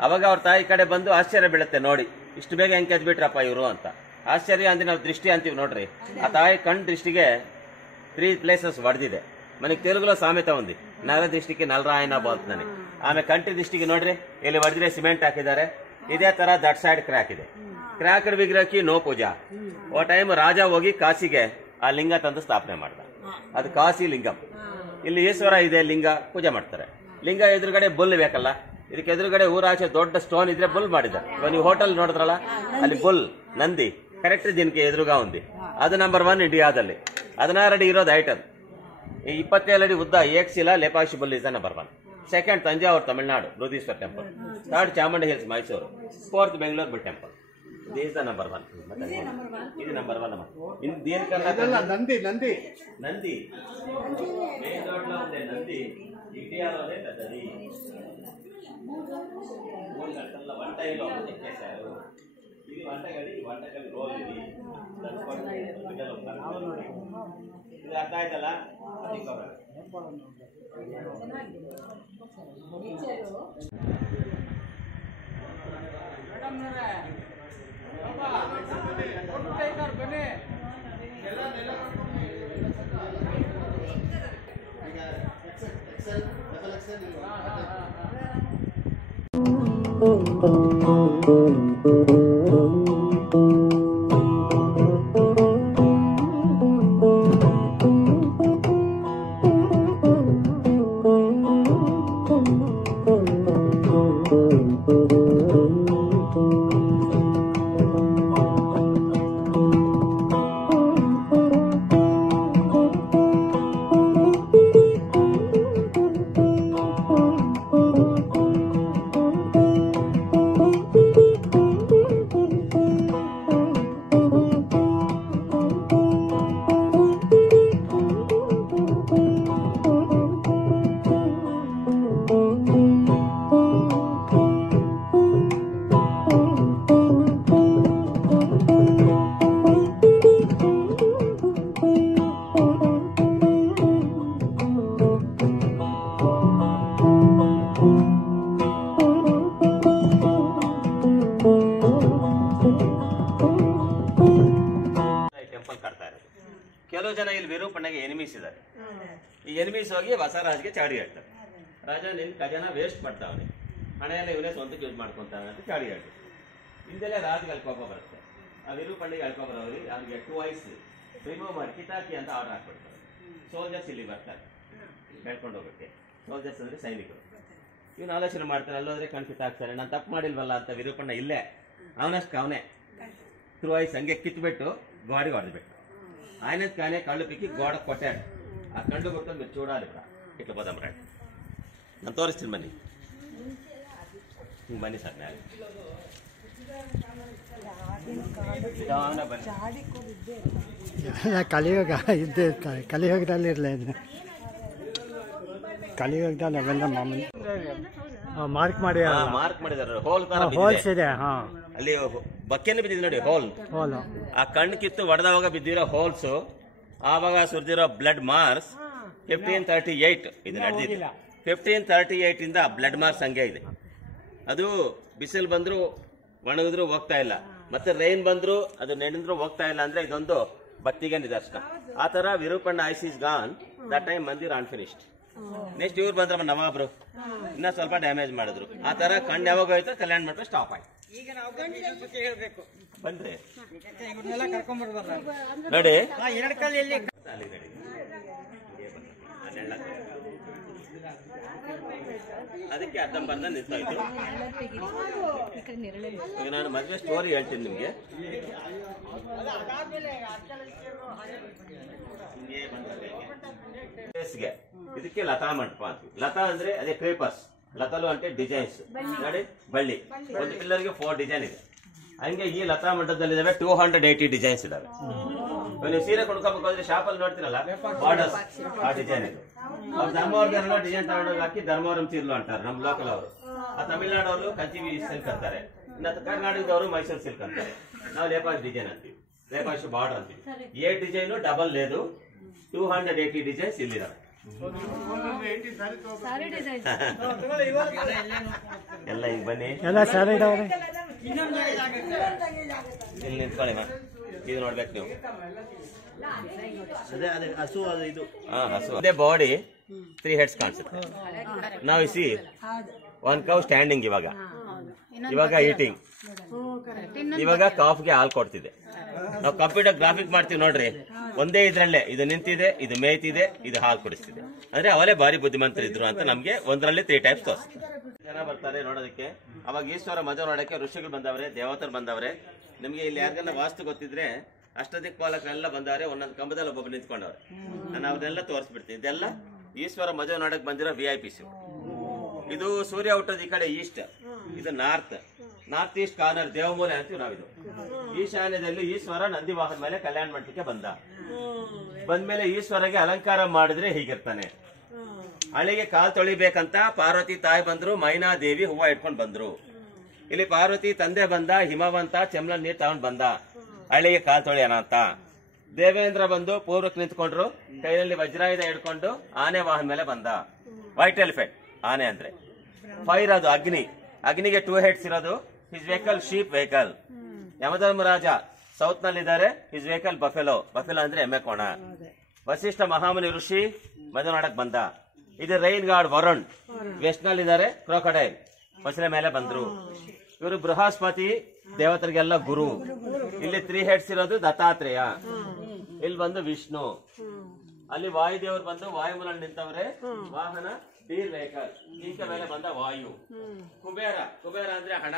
ಅವಾಗ ಅವ್ರ ತಾಯಿ ಕಡೆ ಬಂದು ಆಶ್ಚರ್ಯ ಬೀಳುತ್ತೆ, ನೋಡಿ ಇಷ್ಟು ಬೇಗ ಹೆಂಗೆ ಕೆದ್ಬಿಟ್ರಪ್ಪ ಇವರು ಅಂತ. ಆಶ್ಚರ್ಯ ಅಂದ್ರೆ ನಾವು ದೃಷ್ಟಿ ಅಂತೀವಿ ನೋಡ್ರಿ. ಆ ತಾಯಿ ಕಣ್ ದೃಷ್ಟಿಗೆ 3 places ಹೊಡೆದಿದೆ. మనకి తెలుగులో సామెత ఉంది, నర దృష్టికి నలరాయన బాల్తుందని. ఆమె కంటి దృష్టికి ನೋಡ್ರಿ ಇಲ್ಲಿ ಹೊಡೆದ್ರೆ ಸಿಮೆಂಟ್ ಹಾಕಿದ್ದಾರೆ. ಇದೇ ತರ ದಟ್ ಸೈಡ್ ಕ್ರ್ಯಾಕ್ ಇದೆ. ಕ್ರ್ಯಾಕ್ಡ್ ವಿಗ್ರಹಕ್ಕೆ ನೋ ಪೂಜಾ. ಓ ಟೈಮ್ ರಾಜ ಹೋಗಿ ಕಾಶಿಗೆ ಆ ಲಿಂಗ ತಂದು ಸ್ಥಾಪನೆ ಮಾಡ್ದ. ಅದು ಕಾಶಿ ಲಿಂಗಂ. ಇಲ್ಲಿ ಈಶ್ವರ ಇದೆ, ಲಿಂಗ ಪೂಜೆ ಮಾಡ್ತಾರೆ. ಲಿಂಗ ಎದುರುಗಡೆ ಬುಲ್ ಬೇಕಲ್ಲ, ಇದಕ್ಕೆ ಎದುರುಗಡೆ ಊರಾಚೆ ದೊಡ್ಡ ಸ್ಟೋನ್ ಇದ್ರೆ ಬುಲ್ ಮಾಡಿದ್ದಾರೆ. ಇವಾಗ ನೀವು ಹೋಟೆಲ್ ನೋಡಿದ್ರಲ್ಲ ಅಲ್ಲಿ ಬುಲ್ ನಂದಿ ಕರೆಕ್ಟ್ దీనికి ఎదురుగా ఉంది. ಅದು ನಂಬರ್ 1 ಇಂಡಿಯಾದಲ್ಲಿ. 16 ಅಡಿ ಇರೋದು ಹೈಟ್. ಅದು 27 ಅಡಿ ಉದ್ದ ಏಕಶಿಲಾ Lepakshi bull is number 1. Second Thanjavur Tamil Nadu Brihadeeswara temple. Third Chamundi hills Mysuru. 4th Bengaluru bull temple. This the number 1. ಇದು ನಂಬರ್ 1 ಅಮ್ಮ. ಇನ್ನು ದೇನಿಕಲ್ಲ ನಂದಿ ನಂದಿ ನಂದಿ ಮೇನ್ ರೋಡ್ లో ఉండే నంది ఇండియాలోనే పెద్దది. 3 గంటల వంటలో ఎక్కేశారు. ఇది వంటగది, వంటగది రోల్ ఇది. ఇది ಅರ್ಥ ಆಯ್ತಲ್ಲ? ಕೆಲವು ಜನ ಇಲ್ಲಿ ವಿರೂಪಣ್ಣಗೆ ಎನಿಮೀಸ್ ಇದ್ದಾರೆ. ಈ ಎನಿಮೀಸ್ ಹೋಗಿ ಹೊಸ ರಾಜ್ಗೆ ಚಾಡಿ ಹೇಳ್ತಾರೆ. ರಾಜ ನಿನ್ ಖಜಾನ ವೇಸ್ಟ್ ಮಾಡ್ತಾವನೆ, ಹಣ ಎಲ್ಲ ಇವನೇ ಸ್ವಂತಕ್ಕೆ ಯೂಸ್ ಮಾಡ್ಕೊಂತಾನೆ ಅಂತ ಚಾಡಿ ಹೇಳ್ತಾರೆ. ಹಿಂದೆಲ್ಲ ರಾಜ್ಗೆ ಅಲ್ಕೋಪ ಬರುತ್ತೆ. ಆ ವಿರೂಪಣ್ಣಗೆ ಅಲ್ಕೋ ಬರೋರಿಗೆ ಅವ್ರಿಗೆ 2 ಐಸ್ ರಿಮೂವ್ ಮಾಡಿ ಕಿತಾಕಿ ಅಂತ ಆರ್ಡರ್ ಹಾಕ್ಬಿಡ್ತಾರೆ. ಸೋಲ್ಜರ್ಸ್ ಇಲ್ಲಿ ಬರ್ತಾರೆ ಹೇಳ್ಕೊಂಡು ಹೋಗೋಕ್ಕೆ. ಸೋಲ್ಜರ್ಸ್ ಅಂದ್ರೆ ಸೈನಿಕರು. ಇವನು ಆಲೋಚನೆ ಮಾಡ್ತಾನೆ, ಅಲ್ಲೋದ್ರೆ ಕನ್ಫ್ಯೂಸ್ ಆಗ್ತಾನೆ, ನಾನು ತಪ್ಪು ಮಾಡಿಲ್ವಲ್ಲ ಅಂತ ವಿರೂಪಣ್ಣ ಇಲ್ಲೇ ಅವನಷ್ಟು ಅವನೇ ಥ್ರೂ ಐಸ್ ಹಂಗೆ ಕಿತ್ಬಿಟ್ಟು ಗೋಡೆಗೆ ಹೊಡೆದ್ಬಿಟ್ಟು ఆయన కానీ కళ్ళు పిక్కి గోడ కొట్టాడు. ఆ కళ్ళు కొట్టుకొని మీరు చూడాలి. ఇప్పుడు ఇట్లా పోదాం రండి, ನಾನು ತೋರಿಸ್ತೀನಿ ಬನ್ನಿ. ಬನ್ನಿ ಸರ್, ಮ್ಯಾಲೆ ಕಲಿಯುಗ ಇದ್ದೇ ಇರ್ತಾರೆ. ಕಲಿಯುಗದಲ್ಲಿ ಇರಲಿಲ್ಲ, ಕಲಿಯುಗದಲ್ಲಿ ಅವೆಲ್ಲ ಮಾಮೂಲಿ ಮಾರ್ಕ್ ಮಾಡಿದಾರೆ. ಹೋಲ್ ಹೋಲ್ಸ್ ಇದೆ. ಅಲ್ಲಿ ಬಕ್ಕೆನ ಬಿದ್ದಿದೆ ನೋಡಿ, ಹೋಲ್. ಆ ಕಣ್ಣು ಕಿತ್ತು ಹೊಡೆದವಾಗ ಬಿದ್ದಿರೋ ಹೋಲ್ಸ್, ಆವಾಗ ಸುರಿದಿರೋ ಬ್ಲಡ್ ಮಾರ್ಕ್ಸ್ 1538 ಇದು ನಡೆದಿದೆ. 1538 ಇಂದ ಬ್ಲಡ್ ಮಾರ್ಕ್ಸ್ ಹಂಗೆ ಇದೆ. ಅದು ಬಿಸಿಲು ಬಂದ್ರು ಒಣಗಿದ್ರು ಹೋಗ್ತಾ ಇಲ್ಲ, ಮತ್ತೆ ರೈನ್ ಬಂದ್ರು ಅದು ನೆನೆದ್ರು ಹೋಗ್ತಾ ಇಲ್ಲ. ಅಂದ್ರೆ ಇದೊಂದು ಭಕ್ತಿಗೆ ನಿದರ್ಶನ. ಆ ತರ Virupanna ice is gone, that time ಮಂದಿರ ಅನ್ಫಿನಿಶ್ಡ್. ನೆಕ್ಸ್ಟ್ ಇವ್ರು ಬಂದ್ರಮ್ಮ ನವಾಬ್ರು, ಇನ್ನ ಸ್ವಲ್ಪ ಡ್ಯಾಮೇಜ್ ಮಾಡಿದ್ರು. ಆ ತರ ಕಣ್ಣು ಯಾವಾಗ ಹೋಯ್ತು ಕಲ್ಯಾಣ ಮಾಡ್ತಾ ಸ್ಟಾಪ್ ಆಯ್ತು. ಬಂದ್ರೆ ನೋಡಿ ಅದಕ್ಕೆ ಅರ್ಧಂಬರ್ಧ ನಿಂತಾಯ್ತು. ಈಗ ನಾನು ಮದುವೆ ಸ್ಟೋರಿ ಹೇಳ್ತೀನಿ ನಿಮ್ಗೆ. ಇದಕ್ಕೆ ಲತಾ ಮಂಟಪ ಅಂತ. ಲತಾ ಅಂದ್ರೆ ಅದೇ ಕ್ರೇಪರ್ಸ್, ಲತಾಲು అంటే ಡಿಸೈನ್ಸ್ ನೋಡಿ, ಬಳ್ಳಿ. ಒಂದು ಪಿಲ್ಲರ್ಗೆ 4 ಡಿಸೈನ್ ಇದೆ. ಹಂಗೆ ಈ ಲತಾ ಮಂಟಪದಲ್ಲಿ ಇದಾವೆ 280 ಡಿಸೈನ್ಸ್ ಇದಾವೆ. ನೀವು ಸೀರೆ ಕೊಂಡ್ಕೋಬೇಕು ಅಂದ್ರೆ ಶಾಪಲ್ಲಿ ನೋಡ್ತಿರಲ್ಲ ಬಾರ್ಡರ್ಸ್, ಆ ಡಿಸೈನ್ ಇದೆ. ಅವ್ರು ಧರ್ಮವರ್ಗರೆಲ್ಲ ಡಿಸೈನ್ ತಗೊಂಡೋಗಿ ಹಾಕಿ ಧರ್ಮವರಂ ಚೀರ್ಲು ಅಂತಾರೆ ನಮ್ಮ ಲೋಕಲ್ ಅವರು. ಆ ತಮಿಳ್ನಾಡವರು ಕಂಚಿ ಸಿಲ್ಕ್ ಅಂತಾರೆ, ಇನ್ನು ಕರ್ನಾಟಕದವರು ಮೈಸೂರು ಸಿಲ್ಕ್ ಅಂತಾರೆ. ನಾವು ಲೇಪಾಶ್ ಡಿಸೈನ್ ಅಂತೀವಿ, ಲೇಪಾಶ್ ಬಾರ್ಡರ್ ಅಂತೀವಿ. 8 ಡಿಸೈನು ಡಬಲ್ లేదు, 280 ಡಿಸೈನ್ಸ್ ಇಲ್ಲಿದಾವೆ. ಎಲ್ಲ ಈಗ ಬನ್ನಿ, ಇಲ್ಲಿ ನಿಂತ್ಕೊಳ್ಳಿ. ಇದು ನೋಡ್ಬೇಕು ನೀವು, ಅದೇ ಹಸು, ಅದು ಇದು ಹಸು. ಅದೇ ಬಾಡಿ 3 ಹೆಡ್ಸ್ ಕಾಣಿಸುತ್ತೆ. ನಾವು ಇಸಿ 1 ಕೌ ಸ್ಟ್ಯಾಂಡಿಂಗ್, ಇವಾಗ ಈಟಿಂಗ್, ಇವಾಗ ಕಾಫ್ಗೆ ಹಾಲು ಕೊಡ್ತಿದೆ. ನಾವು ಕಂಪ್ಯೂಟರ್ ಗ್ರಾಫಿಕ್ ಮಾಡ್ತೀವಿ ನೋಡ್ರಿ, ಒಂದೇ ಇದ್ರಲ್ಲೇ ಇದು ನಿಂತಿದೆ, ಇದು ಮೇಯ್ತಿದೆ, ಇದು ಹಾಲು ಕುಡಿಸ್ತಿದೆ. ಅಂದ್ರೆ ಅವರೇ ಭಾರಿ ಬುದ್ಧಿಮಂತರಿದ್ರು ಅಂತ ನಮ್ಗೆ ಒಂದರಲ್ಲಿ 3 ಟೈಪ್ಸ್ ತೋರಿಸ್ತಾರೆ. ಜನ ಬರ್ತಾರೆ ನೋಡೋದಕ್ಕೆ. ಅವಾಗ ಈಶ್ವರ ಮದುವೆ ನೋಡಕ್ಕೆ ಋಷಿಗಳು ಬಂದವ್ರೆ, ದೇವತರು ಬಂದವ್ರೆ. ನಿಮ್ಗೆ ಇಲ್ಲಿ ಯಾರಿಗೆಲ್ಲ ವಾಸ್ತು ಗೊತ್ತಿದ್ರೆ ಅಷ್ಟದಿಕ್ಪಾಲಕರೆಲ್ಲ ಬಂದವ್ರೆ. ಒಂದೊಂದು ಕಂಬದಲ್ಲಿ ಒಬ್ಬೊಬ್ಬರು ನಿಂತ್ಕೊಂಡವ್ರೆ. ನಾನು ಅವ್ರನ್ನೆಲ್ಲ ತೋರಿಸ್ಬಿಡ್ತೀನಿ. ಇದೆಲ್ಲ ಈಶ್ವರ ಮದುವೆ ನೋಡಕ್ ಬಂದಿರೋ VIP. ಇದು ಸೂರ್ಯ ಹುಟ್ಟೋದು ಈ ಕಡೆ ಈಸ್ಟ್, ಇದು ನಾರ್ತ್ ಈಸ್ಟ್ ಕಾರ್ನರ್ ದೇವಮೂಲೆ ಅಂತೀವಿ ನಾವಿದು. ಈಶಾನ್ಯದಲ್ಲಿ ಈಶ್ವರ ನಂದಿ ವಾಹನ ಮೇಲೆ ಕಲ್ಯಾಣ ಮಂಟಪಕ್ಕೆ ಬಂದ್ಮೇಲೆ ಈಶ್ವರಗೆ ಅಲಂಕಾರ ಮಾಡಿದ್ರೆ ಹೀಗಿರ್ತಾನೆ. ಹಳ್ಳಿಗೆ ಕಾಲ್ ತೊಳಿಬೇಕಂತ ಪಾರ್ವತಿ ತಾಯಿ ಬಂದ್ರು, ಮೈನಾದೇವಿ ಹೂವ ಇಟ್ಕೊಂಡ್ ಬಂದ್ರು. ಇಲ್ಲಿ ಪಾರ್ವತಿ ತಂದೆ ಬಂದ, ಹಿಮವಂತ ಚೆಮ್ಲ ನೀರ್ ತಗೊಂಡ್ ಬಂದ ಹಳ್ಳಿಗೆ ಕಾಲ್ ತೊಳಿಯೋಣ ಅಂತ. ದೇವೇಂದ್ರ ಬಂದು ಪೂರ್ವಕ್ಕೆ ನಿಂತ್ಕೊಂಡ್ರು, ಕೈಯಲ್ಲಿ ವಜ್ರಾಯುಧ ಹಿಡ್ಕೊಂಡು ಆನೆ ವಾಹನ ಮೇಲೆ ಬಂದ. ವೈಟ್ ಎಲಿಫೆಂಟ್ ಆನೆ ಅಂದ್ರೆ. ಫೈರ್ ಅದು ಅಗ್ನಿಗೆ 2 ಹೆಡ್ಸ್ ಇರೋದು. His vehicle sheep vehicle. Yamadharmaraja south ನಲ್ಲಿದ್ದಾರೆ, ಹಿಸ್ ವೆಹಿಕಲ್ ಬಫೆಲೋ ಅಂದ್ರೆ ಎಮ್ಮೆ ಕೋಣ. ವಸಿಷ್ಠ ಮಹಾಮುನಿ ಋಷಿ ಮದುವೆ ಮಾಡಕ್ ಬಂದ. ಇದು ರೈನ್ ಗಾರ್ಡ್ ವರುಣ್ ವೆಸ್ಟ್ ನಲ್ಲಿದ್ದಾರೆ, ಕ್ರೋಕಡೈಲ್ ಮೊಸಳೆ ಮೇಲೆ ಬಂದ್ರು. ಇವರು ಬೃಹಸ್ಪತಿ, ದೇವತರಿಗೆಲ್ಲ ಗುರು. ಇಲ್ಲಿ 3 ಹೆಡ್ಸ್ ಇರೋದು ದತ್ತಾತ್ರೇಯ. ಇಲ್ಲಿ ಬಂದು ವಿಷ್ಣು. ಅಲ್ಲಿ ವಾಯುದೇವರು ಬಂದು ವಾಯುಮೂಲ ನಿಂತವ್ರೆ. ವಾಹನ ಡೀರ್ ವೆಹಿಕಲ್, ಜಿಂಕೆ ಮೇಲೆ ಬಂದ ವಾಯು. ಕುಬೇರ ಅಂದ್ರೆ ಹಣ,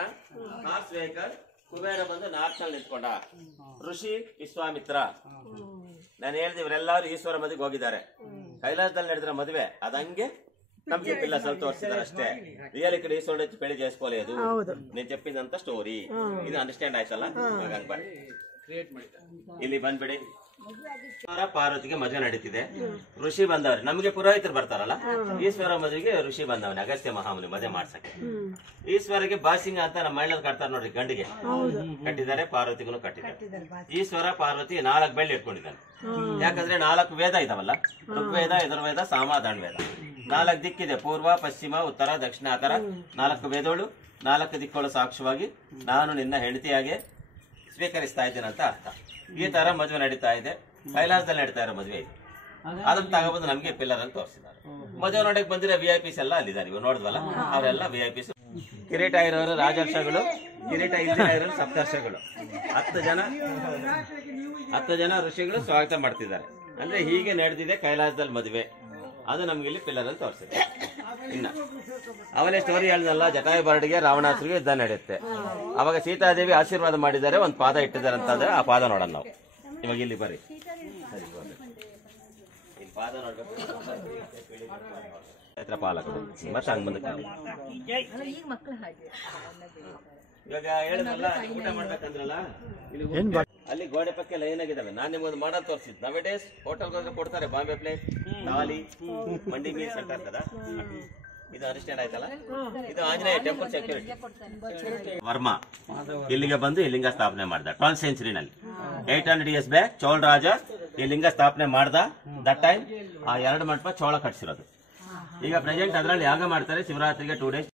ಹಾರ್ಸ್ ವೆಹಿಕಲ್. ಕುಬೇರ ಬಂದು ನಾರ್ತ್ ನಲ್ಲಿ ನಿಂತ್ಕೊಂಡ. ಋಷಿ ವಿಶ್ವಾಮಿತ್ರ. ನಾನು ಹೇಳಿದೆ ಇವರೆಲ್ಲರೂ ಈಶ್ವರ ಮದುವೆಗೆ ಹೋಗಿದ್ದಾರೆ. ಕೈಲಾಸದಲ್ಲಿ ನಡೆದಿರೋ ಮದುವೆ ಅದಂಗೆ ನಮ್ಗೆ పిల్లసలు ತೋರಿಸಿದಾರೆ ಅಷ್ಟೇ. రియల్ ఇక్కడ ఈశ్వరుడు వచ్చి పెళ్లి చేసుకోలేదు. నేను చెప్పిందంత స్టోరీ. ఇది అండర్స్టాండ్ ಆಯ್ತಲ್ಲ? ಇಲ್ಲಿ ಬಂದ್ಬಿಡಿ. ಪಾರ್ವತಿಗೆ ಮದುವೆ ನಡೀತಿದೆ. ಋಷಿ ಬಂದವ್ರೆ. ನಮ್ಗೆ ಪುರೋಹಿತರು ಬರ್ತಾರಲ್ಲ, ಈಶ್ವರ ಮದುವೆಗೆ ಋಷಿ ಬಂದವನೆ ಅಗಸ್ತ್ಯ ಮಹಾಮುನಿ ಮದುವೆ ಮಾಡ್ಸಕ್ಕೆ. ಈಶ್ವರಗೆ ಬಾಸಿಂಗ ಅಂತ ನಮ್ಮ ಮಹಿಳೆಗೆ ಕಟ್ತಾರೆ ನೋಡ್ರಿ, ಗಂಡಿಗೆ ಕಟ್ಟಿದ್ದಾರೆ, ಪಾರ್ವತಿಗೂ ಕಟ್ಟಿದ್ದಾರೆ. ಈಶ್ವರ ಪಾರ್ವತಿ 4 ಬೆಳ್ಳಿ ಇಟ್ಕೊಂಡಿದ್ದಾನೆ. ಯಾಕಂದ್ರೆ 4 ವೇದ ಇದಾವಲ್ಲ, ಋಗ್ವೇದ, ಯಜುರ್ವೇದ, ಸಾಮದಾನ್ ವೇದ. 4 ದಿಕ್ಕಿದೆ, ಪೂರ್ವ, ಪಶ್ಚಿಮ, ಉತ್ತರ, ದಕ್ಷಿಣ. ಆ ತರ 4 ವೇದಗಳು, 4 ದಿಕ್ಕುಗಳ ಸಾಕ್ಷಿಯಾಗಿ ನಾನು ನಿನ್ನ ಹೆಂಡತಿಯಾಗಿ ಸ್ವೀಕರಿಸ್ತಾ ಇದ್ದೇನೆ ಅಂತ ಅರ್ಥ. ಈ ತರ ಮದುವೆ ನಡೀತಾ ಇದೆ. ಕೈಲಾಸದಲ್ಲಿ ನಡೀತಾ ಇರೋ ಮದುವೆ ಇದೆ. ಅದನ್ನ ತಗೊಬಂದು ನಮ್ಗೆ ಪಿಲ್ಲರ್ ಅಂತ ತೋರಿಸಿದ್ದಾರೆ. ಮದುವೆ ನೋಡಕ್ ಬಂದಿರೋ VIPs ಎಲ್ಲ ಅಲ್ಲಿದ್ದಾರೆ. ಇವ್ ನೋಡಿದ್ವಲ್ಲ, ಅವರೆಲ್ಲ VIPs. ಕಿರೀಟ ಇರೋರು ರಾಜರ್ಷಗಳು, ಕಿರೀಟ ಇಲ್ಲದೆ ಇರೋರು ಸಪ್ತರ್ಷಗಳು. 10 ಜನ ಋಷಿಗಳು ಸ್ವಾಗತ ಮಾಡ್ತಿದ್ದಾರೆ. ಅಂದ್ರೆ ಹೀಗೆ ನಡೆದಿದೆ ಕೈಲಾಸದಲ್ಲಿ ಮದುವೆ. ಅದು ನಮ್ಗೆ ಇಲ್ಲಿ ಪಿಲ್ಲರ್ ಅಲ್ಲಿ ತೋರಿಸಿದೆ. ಇನ್ನ ಅವಲೇ ಸ್ಟೋರಿ ಹೇಳಿದಲ್ಲ, ಜಟಾಯು ಬರಡಿಗೆ ರಾವಣಾಸುರಿಗೆ ಯುದ್ಧ ನಡೆಯುತ್ತೆ. ಅವಾಗ ಸೀತಾದೇವಿ ಆಶೀರ್ವಾದ ಮಾಡಿದ್ದಾರೆ, ಒಂದು ಪಾದ ಇಟ್ಟಿದ್ದಾರೆ ಅಂತಂದ್ರೆ ಆ ಪಾದ ನೋಡೋಣ ನಾವು. ಇವಾಗ ಇಲ್ಲಿ ಬರ್ರಿ, ಇಲ್ಲಿ ಪಾದ ನೋಡ್ಬೇಕು. ಪಾಲಕರು ಮತ್ತೆ ಹಂಗ್ ಬಂದ ಇವಾಗ ಹೇಳಿದ್ರಲ್ಲ, ಊಟ ಮಾಡ್ಬೇಕಂದ್ರಲ್ಲ, ಅಲ್ಲಿ ಗೋಡೆ ಪಕ್ಕ ಲೈನ್ ಆಗಿದ್ದಾವೆ. ನಾನು ನಿಮ್ಗೊಂದು ಮಾಡಲ್ ತೋರಿಸಿದ್. ನವೆಡೇಸ್ ಹೋಟೆಲ್ ಹೋದ್ರೆ ಕೊಡ್ತಾರೆ ಬಾಂಬೆ ಪ್ಲೇಟ್, ಥಾಲಿ, ಮಂಡಿ ಮೀಲ್ಸ್ ಅಂತ ಇರ್ತದ. ಇದು ಅಂಡರ್ಸ್ಟ್ಯಾಂಡ್ ಆಯ್ತಲ್ಲ. ಇದು ಆಂಜನೇಯ ಟೆಂಪಲ್ ಸೆಕ್ಯೂರಿಟಿ. ವರ್ಮ ಇಲ್ಲಿಗೆ ಬಂದು ಈ ಲಿಂಗ ಸ್ಥಾಪನೆ ಮಾಡ್ದ 12th ಸೆಂಚುರಿನಲ್ಲಿ. 800 years ಬ್ಯಾಕ್ ಚೋಳ ರಾಜ ಈ ಲಿಂಗ ಸ್ಥಾಪನೆ ಮಾಡ್ದ. ದಟ್ ಟೈಮ್ ಆ 2 ಮಂಟಪ ಚೋಳ ಕಟ್ಸಿರೋದು. ಈಗ ಪ್ರೆಸೆಂಟ್ ಅದ್ರಲ್ಲಿ ಯಾಗ ಮಾಡ್ತಾರೆ ಶಿವರಾತ್ರಿಗೆ 2 days.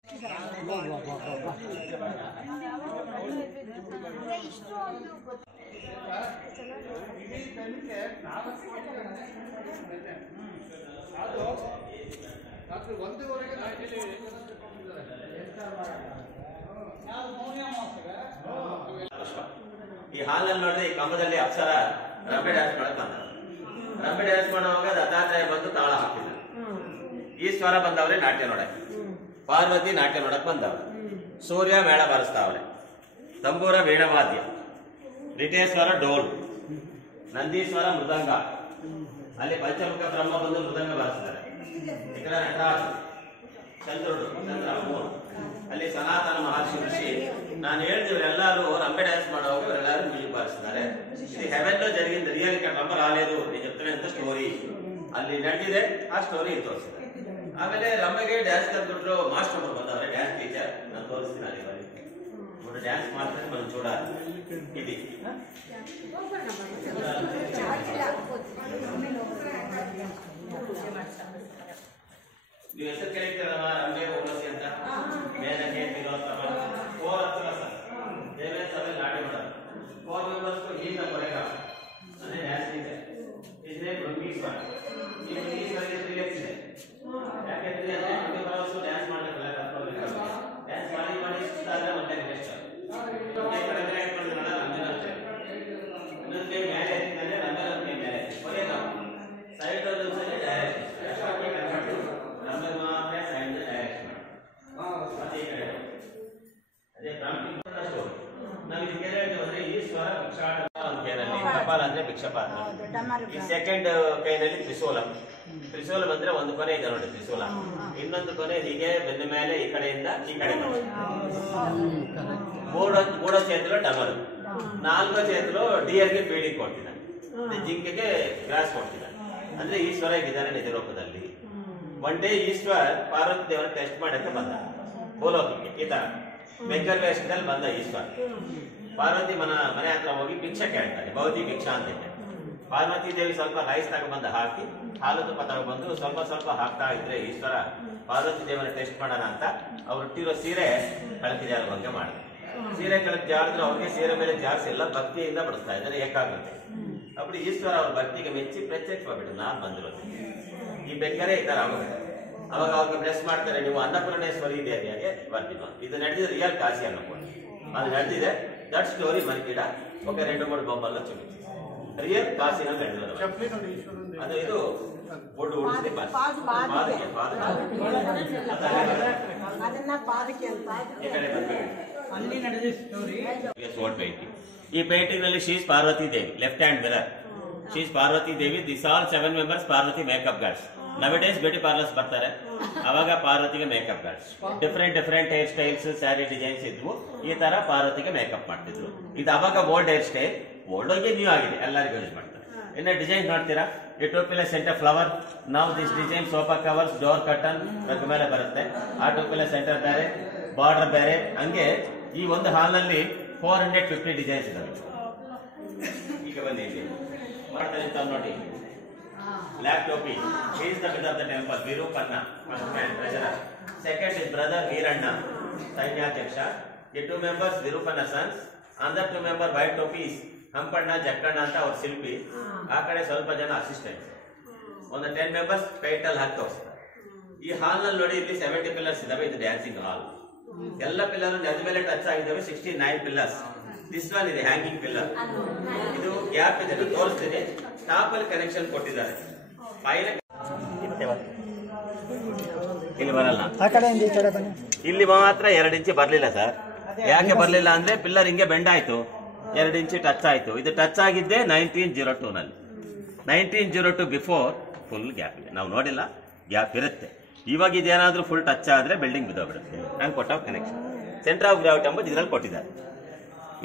ಈ ಹಾಲ್ನಲ್ಲಿ ನೋಡಿದ್ರೆ ಈ ಕಂಬದಲ್ಲಿ ಅಪ್ಸರ ರಂಬೆ ಡ್ಯಾನ್ಸ್ ಮಾಡಕ್ ಬಂದ. ರಂಬೆ ಡ್ಯಾನ್ಸ್ ಮಾಡುವಾಗ ದತ್ತಾತ್ರೇಯ ಬಂದು ತಾಳ ಹಾಕಿದ. ಈಶ್ವರ ಬಂದವ್ರೆ ನಾಟ್ಯ ನೋಡಕ್, ಪಾರ್ವತಿ ನಾಟ್ಯ ನೋಡಕ್ ಬಂದವ್ರೆ, ಸೂರ್ಯ ಮೇಳ ಬಾರಿಸ್ತಾವ್ರೆ, ತಂಬೂರ ವೀಣವಾದ್ಯ, ರಿಟೇಶ್ವರ ಡೋಲ್, ನಂದೀಶ್ವರ ಮೃದಂಗ, ಅಲ್ಲಿ ಪಂಚಮುಖ ಬ್ರಹ್ಮ ಬಂದು ಮೃದಂಗ ಬಾರಿಸ್ತಾರೆ. ಈ ಕಡೆ ನಟರಾಜ, ಚಂದ್ರುಡು, ಚಂದ್ರ ಮೂರು, ಅಲ್ಲಿ ಸನಾತನ ಮಹರ್ಷಿ ಋಷಿ. ನಾನು ಹೇಳ್ತೀವಿ ಎಲ್ಲರೂ ರಂಬೆ ಡ್ಯಾನ್ಸ್ ಮಾಡುವಾಗ ಇವರೆಲ್ಲರೂ ಮ್ಯೂಸಿಕ್ ಬಾರಿಸ್ತಾರೆ. ఇది హెవెన్ లో జరిగింది, రియల్ గా రంబ రాలేదు. నేను చెప్తున్నా స్టోరీ ಅಲ್ಲಿ ನಡೆದಿದೆ, ಆ ಸ್ಟೋರಿ ತೋರಿಸಿದೆ. ಆಮೇಲೆ ರಂಬೆಗೆ ಡ್ಯಾನ್ಸ್ ಕಲ್ತ್ಬಿಟ್ರು ಮಾಸ್ಟರ್ ಬಂದವ್ರೆ, ಡ್ಯಾನ್ಸ್ ಟೀಚರ್. ನಾನು ತೋರಿಸ್ತೀನಿ ಅಲ್ಲಿ ಬನ್ನಿ, ನೋಡಿ ಡ್ಯಾನ್ಸ್ ಮಾಡ್ತಾರೆ, మనం చూడాలి. ఇది ನೀವು ಹೆಸರು ಕೇಳಿರ್ತೀರಲ್ಲ ರಂಬೆ ಓಲಸಿ ಅಂತ. ಮೇನಕೆ ತಿಲೋತ್ತಮ 4 ಹತ್ತಿರ ಸರ್ ದೇವೇಂದ್ರ ಸಭೆ ನಾಟ್ಯ ಮಾಡೋದು. 4 ಮೆಂಬರ್ಸ್ ಈಗ ಕೊನೆಗ ಅಂದ್ರೆ ಡ್ಯಾನ್ಸ್ ಇದೆ. ಇದನ್ನೇ ಭೃಂಗೀಶ್ವರ. ಈ ಭೃಂಗೀಶ್ವರಿಗೆ ರಿಲೇಕ್ಸ್ ಇದೆ. ಯಾಕೆಂದ್ರೆ ನಮಗೆ ಬರೋದು ಡ್ಯಾನ್ಸ್ ಮಾಡಲಿಲ್ಲ, ಡ್ಯಾನ್ಸ್ ಮಾಡಿ ಮಾಡಿ ಸುತ್ತಾದ್ರೆ ಮತ್ತೆ ರಿಲೆಕ್ಸ್ ಇನ್ನೊಂದು ಮೇಲೆ ಎತ್ತಿದ್ರೆ ರಂಬೆ ಮೇಲೆ ಕೊನೆಗ ಸೈಡ್ ಡೈರೆಕ್ಟ್ ರಂಬೆ ಮಾತ್ರ ಸೈಡ್ ಡೈರೆಕ್ಟ್ ಮತ್ತೆ ಈ ಕಡೆ ಅದೇ ಬ್ರಾಹ್ಮಣ ಸ್ಟೋರಿ. ನಾವು ಇದಕ್ಕೆ ಹೇಳ್ತೀವಿ ಅಂದ್ರೆ ಈಶ್ವರ ಭಿಕ್ಷಾಟ ಕೈನಲ್ಲಿ, ಕಪಾಲ ಅಂದ್ರೆ ಭಿಕ್ಷಪಾತ್ರ. ಈ ಸೆಕೆಂಡ್ ಕೈನಲ್ಲಿ ತ್ರಿಶೂಲ. ತ್ರಿಶೂಲ ಬಂದ್ರೆ ಒಂದು ಕೊನೆ ಇದೆ ನೋಡಿ ತ್ರಿಶೂಲ, ಇನ್ನೊಂದು ಕೊನೆ ಹೀಗೆ ಬೆನ್ನ ಮೇಲೆ ಈ ಕಡೆಯಿಂದ ಈ ಕಡೆ ಮೂಡೋ చేతిలో ಡಮರು, 4వ చేతిలో ಡಿಯರ್ಗೆ ಫೀಡಿಂಗ್ ಕೊಡ್ತಿದ್ದಾನೆ, ಜಿಂಕೆಗೆ ಗ್ರಾಸ್ ಕೊಡ್ತಿದ್ದಾನೆ. ಅಂದ್ರೆ ಈಶ್ವರ ಇದ್ದಾನೆ ನಿಜ ರೂಪದಲ್ಲಿ. ಒನ್ ಡೇ ಈಶ್ವರ್ ಪಾರ್ವತಿ ದೇವರ ಟೆಸ್ಟ್ ಮಾಡಕ್ಕೆ ಬಂದ ಭೂಲೋಕಕ್ಕೆ. ಈ ತರ ಬೆಂಕರ್ ವೇಷದಲ್ಲಿ ಬಂದ ಈಶ್ವರ್. ಪಾರ್ವತಿ ಮನೆ ಹತ್ರ ಹೋಗಿ ಭಿಕ್ಷೆ ಕೇಳ್ತಾರೆ, ಭೌತಿ ಭಿಕ್ಷಾ ಅಂತ. ಪಾರ್ವತಿ ದೇವಿ ಸ್ವಲ್ಪ ರೈಸ್ ತಗೊಂಡ್ಬಂದು ಹಾಕಿ ಹಾಲು ತುಪ್ಪ ತಗೊಂಡ್ಬಂದು ಸ್ವಲ್ಪ ಸ್ವಲ್ಪ ಹಾಕ್ತಾ ಇದ್ರೆ ಈಶ್ವರ ಪಾರ್ವತಿ ದೇವರ ಟೆಸ್ಟ್ ಮಾಡೋಣ ಅಂತ ಅವ್ರು ಇಟ್ಟಿರೋ ಸೀರೆ ಕಳಕಿ ಜಾರ ಬಗ್ಗೆ ಮಾಡಿದ್ರು. ಸೀರೆ ಕಳಕಿ ಜಾರಿದ್ರೆ ಅವ್ರಿಗೆ ಸೀರೆ ಮೇಲೆ ಜಾರಿಸಿಲ್ಲ, ಭಕ್ತಿಯಿಂದ ಬಡಿಸ್ತಾ ಇದ್ದಾರೆ ಏಕಾಗ್ರತೆ. ಅప్పుడు ಈಶ್ವರ ಅವ್ರ ಭಕ್ತಿಗೆ ಮೆಚ್ಚಿ ಪ್ರತ್ಯಕ್ಷವಾಗ್ಬಿಟ್ಟು ನಾನು ಬಂದಿರೋದು ಈ ಬೆಕ್ಕರೇ ಈ ತರ ಆಗುತ್ತೆ. ಅವಾಗ ಅವ್ರಿಗೆ ಬ್ಲೆಸ್ ಮಾಡ್ತಾರೆ, ನೀವು ಅನ್ನಪೂರ್ಣೇಶ್ವರಿ ದೇವಿಯಾಗೆ ಬರ್ತೀವಿ. ಇದು ನಡೆದಿದೆ ರಿಯಲ್ ಕಾಶಿ ಅನ್ನಪೂರ್ಣ, ಅದು ನಡೆದಿದೆ. ದಟ್ ಸ್ಟೋರಿ ಮರಿಕಿಡ ఒక 2-3 బొమ్మల్లో చూపించి రియల్ కాశీలో ನಡೆದಿರೋದು. ಅದು ಇದು ಬೊಡ್ಡು ಉಡಿಸಿದೆ ಪಾದಕ್ಕೆ ಅದನ್ನ ಪಾದಕ್ಕೆ ಅಂತ ಈ ಕಡೆ ಅಲ್ಲಿ ನಡೆದ ಸ್ಟೋರಿ. Sold painting. ಈ ಪೇಂಟಿಂಗ್ ನಲ್ಲಿ she's Parvati Devi, left hand mirror. She's Parvati Devi. This all 7 members Parvati makeup guards. Nowadays beauty parlours ಬರ್ತಾರೆ, ಅವಾಗ ಪಾರ್ವತಿಗೆ makeup guards. Different hair styles, sari designs ಇದ್ವು. ಈ ತರ ಪಾರ್ವತಿಗೆ ಮೇಕಪ್ ಮಾಡ್ತಿದ್ರು. ಇದು ಅವಾಗ ಓಲ್ಡ್ ಹೇರ್ ಸ್ಟೈಲ್, ಓಲ್ಡ್ ಹೋಗಿ ನ್ಯೂ ಆಗಿದೆ, ಎಲ್ಲರಿಗೂ ಯೂಸ್ ಮಾಡ್ತಾರೆ. ಇನ್ನ ಡಿಸೈನ್ ನೋಡ್ತೀರಾ, ಈ ಟೋಪಿಲ ಸೆಂಟರ್ ಫ್ಲವರ್. ನಾವು this design sofa covers, door curtain ಅದ್ರ ಮೇಲೆ ಬರುತ್ತೆ. ಆ ಟೋಪಿಲ ಸೆಂಟರ್ ಬೇರೆ, ಬಾರ್ಡರ್ ಬೇರೆ. ಹಂಗೆ ಈ ಒಂದು ಹಾಲ್ ನಲ್ಲಿ 450 ಡಿಸೈನ್ಸ್ ಇದಾವೆ. ಈಗ ಬನ್ನಿ ಇಲ್ಲಿ ಮಾಡ್ತಾರೆ ಅಂತ ನೋಡಿ. Black topi. He is the head of the temple. Virupanna, first man, treasurer. Second is brother Veeranna, Sainyachaksha. The 2 members Virupanna sons. Another 2 member white topi is Hampanna, Jakkanna anta our Silpi. ಆ ಕಡೆ ಸ್ವಲ್ಪ ಜನ assistants. ಒಂದು 10 members petal ಹಾಕ್ತವ್ರು. ಈ ಹಾಲ್ ನಲ್ಲಿ ನೋಡಿ ಇಲ್ಲಿ 70 pillars ಇದಾವೆ. ಇದು ಡ್ಯಾನ್ಸಿಂಗ್ ಹಾಲ್. ಎಲ್ಲ ಪಿಲ್ಲರ್ ನೆಲದ ಮೇಲೆ ಟಚ್ ಆಗಿದ್ದಾವೆ. 69 ಪಿಲ್ಲರ್ಸ್. ದಿಸ್ ಒನ್ ಇದೆ ಹ್ಯಾಂಗಿಂಗ್ ಪಿಲ್ಲರ್. ಇದು ಗ್ಯಾಪ್ ಇದೆ, ತೋರಿಸ್ತೀನಿ. ಟಾಪ್ ಅಲ್ಲಿ ಕನೆಕ್ಷನ್ ಕೊಟ್ಟಿದ್ದಾರೆ. ಇಲ್ಲಿ ಬರಲ್ಲ. ಆ ಕಡೆಯಿಂದ ಈ ಕಡೆ ಬನ್ನಿ. ಇಲ್ಲಿ ಮಾತ್ರ 2 ಇಂಚು ಬರ್ಲಿಲ್ಲ ಸರ್. ಯಾಕೆ ಬರ್ಲಿಲ್ಲ ಅಂದ್ರೆ ಪಿಲ್ಲರ್ ಹಿಂಗೆ ಬೆಂಡ್ ಆಯ್ತು, 2 ಇಂಚು ಟಚ್ ಆಯ್ತು. ಇದು ಟಚ್ ಆಗಿದ್ದೆ 1902 ನಲ್ಲಿ. 1902 ಬಿಫೋರ್ ಫುಲ್ ಗ್ಯಾಪ್ ಇದೆ, ನಾವು ನೋಡಿಲ್ಲ, ಗ್ಯಾಪ್ ಇರುತ್ತೆ. ಇವಾಗ ಇದೇನಾದ್ರೂ ಫುಲ್ ಟಚ್ ಆದ್ರೆ ಬಿಲ್ಡಿಂಗ್ ಬಿದ್ದೋಗ್ಬಿಡುತ್ತೆ. ನಾನು ಕೊಟ್ಟ ಕನೆಕ್ಷನ್ ಸೆಂಟರ್ ಆಫ್ ಗ್ರಾವಿಟಿ ಎಂಬುದು ಇದ್ರಲ್ಲಿ ಕೊಟ್ಟಿದ್ದಾರೆ.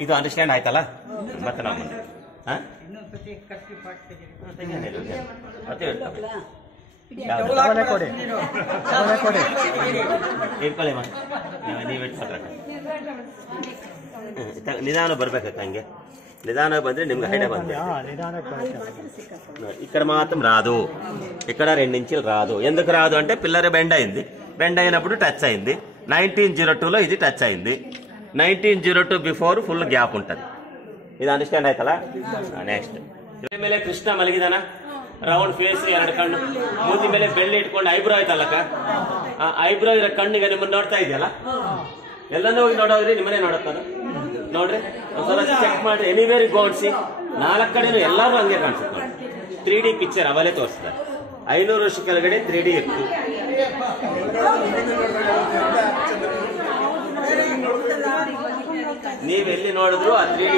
ಇದು ಅಂಡರ್ಸ್ಟ್ಯಾಂಡ್ ಆಯ್ತಲ್ಲ? ಮತ್ತೆ ನಾವು ಮುಂದೆ ಮತ್ತೆ ತಗೊಳ್ಳಿ ಕೊಡಿ, ತಗೊಳ್ಳಿ ಕೊಡಿ. ಇಟ್ಕೊಳ್ಳಿ ನೀವು ನಿಧಾನ ಬರ್ಬೇಕಕ್ಕ, ಹಂಗೆ నిదాన ಬಂದ್ರೆ ನಿಮ್ಗೆ హైట్ ಬಂದ್ರೆ ఇక్కడ మాత్రం రాదు, ఇక్కడ 2 ఇంచులు రాదు. ఎందుకు రాదు అంటే పిల్లర్ బెండ్ అయింది, బెండ్ అయినప్పుడు టచ్ అయింది. 1902లో ఇది టచ్ అయింది. 1902 ಬಿಫೋರ್ ಫುಲ್ ಗ್ಯಾಪ್ ఉంటది. ಇದು ಅಂಡರ್ಸ್ಟ್ಯಾಂಡ್ ಆಯ್ತಲ್ಲ? ನೆಕ್ಸ್ಟ್ ಇದ್ರ ಮೇಲೆ ಕೃಷ್ಣ ಮಲಗಿದಾನ, ರೌಂಡ್ ಫೇಸ್, 2 ಕಣ್ಣು, ಮೂತಿ ಮೇಲೆ ಬೆಳ್ಳಿ ಇಟ್ಕೊಂಡು ಐಬ್ರೋ ಆಯ್ತಲ್ಲಕ್ಕ, ಆ ಐಬ್ರೋ ಇರೋ ಕಣ್ಣಿಗೆ ನಿಮ್ಮನ್ನ ನೋಡ್ತಾ ಇದೆಯಲ್ಲ, ಎಲ್ಲನೂ ಹೋಗಿ ನೋಡೋದ್ರಿ, ನಿಮ್ಮನ್ನೇ ನೋಡತ್ತದ ನೋಡ್ರಿ. ಒಂದ್ಸಲ ಚೆಕ್ ಮಾಡ್ರಿ, ಎನಿವೇರ್ ಗೋಡ್ಸಿ 4 ಕಡೆನೂ ಎಲ್ಲಾರು ಹಂಗೆ ಕಾಣಿಸುತ್ತೆ. 3D ಪಿಕ್ಚರ್ ಅವಲೇ ತೋರಿಸ್ತಾರೆ. 500 ವರ್ಷ ಕೆಳಗಡೆ 3D ಇತ್ತು. ನೀವೆಲ್ಲಿ ನೋಡಿದ್ರು ఆ 3D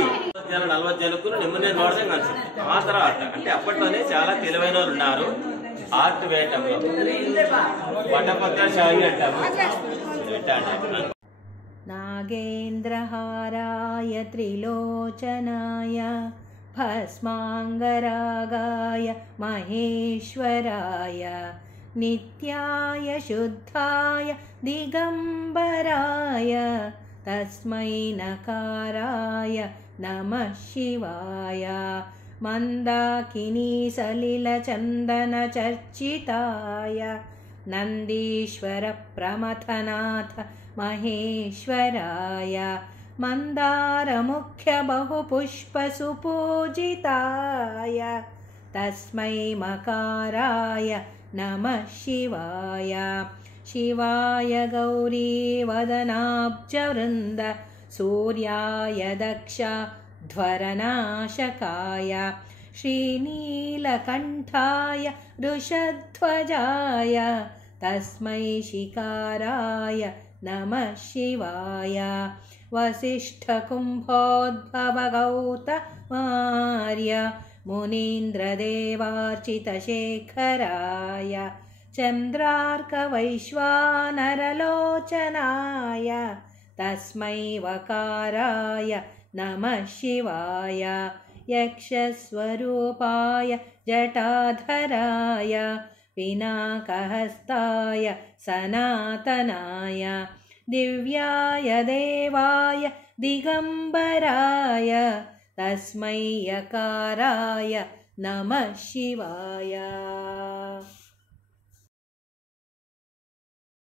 40 ಜನಕ್ಕೂ నిమ్మనే ನೋಡ್ದಂಗೆ అనిపిస్తుంది. ఆ ತರ ఆట అంటే అప్పట్లోనే చాలా తెలివైన వాళ్ళు ఉన్నారు. ఆర్ట్ వేయటంలో పటపత్రశాయి అంటారు. నాగేంద్రహారాయ త్రిలోచనాయ భస్మాంగరాగాయ మహేశ్వరాయ నిత్యాయ శుద్ధాయ దిగంబరాయ తస్మై నకారాయ నమః శివాయ మందాకినీ సలిల చందన చర్చితాయ నందీశ్వర ప్రమథనాథ మహేశ్వరాయ మందార ముఖ్య బహుపుష్ప సుపూజితాయ తస్మై మకారాయ నమః శివాయ శివాయ గౌరీ వదనాబ్జ వృంద సూర్యాయ దక్ష ధ్వరనాశకాయ శ్రీనీలకంఠాయ వృషధ్వజాయ తస్మై శికారాయ నమః శివాయ వసిష్ఠకుంభోద్భవగౌతమార్య మునీంద్రదేవార్చితశేఖరాయ చంద్రార్కవైశ్వానరలోచనాయ తస్మై వకారాయ నమః శివాయ యక్షస్వరూపాయ జటాధరాయ పినాకహస్తాయ సనాతనాయ దివ్యాయ దేవాయ దిగంబరాయ తస్మై యకారాయ నమః శివాయ.